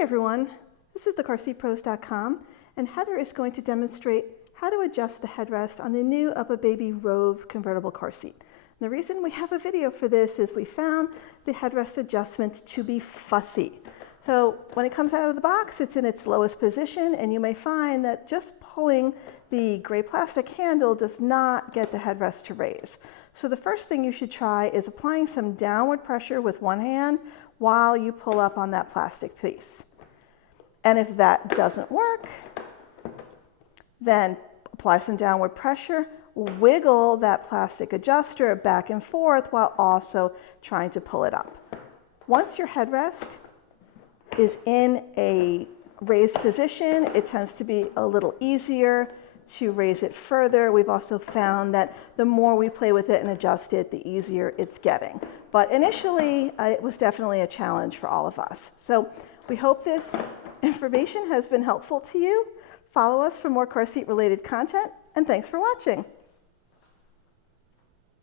Hi everyone, this is thecarseatpros.com and Heather is going to demonstrate how to adjust the headrest on the new UPPAbaby Rove convertible car seat. And the reason we have a video for this is we found the headrest adjustment to be fussy. So when it comes out of the box, it's in its lowest position, and you may find that just pulling the gray plastic handle does not get the headrest to raise. So the first thing you should try is applying some downward pressure with one hand while you pull up on that plastic piece. And if that doesn't work, then apply some downward pressure, wiggle that plastic adjuster back and forth while also trying to pull it up. Once your headrest is in a raised position, it tends to be a little easier to raise it further. We've also found that the more we play with it and adjust it, the easier it's getting. But initially, it was definitely a challenge for all of us. So we hope this information has been helpful to you. Follow us for more car seat related content, and thanks for watching.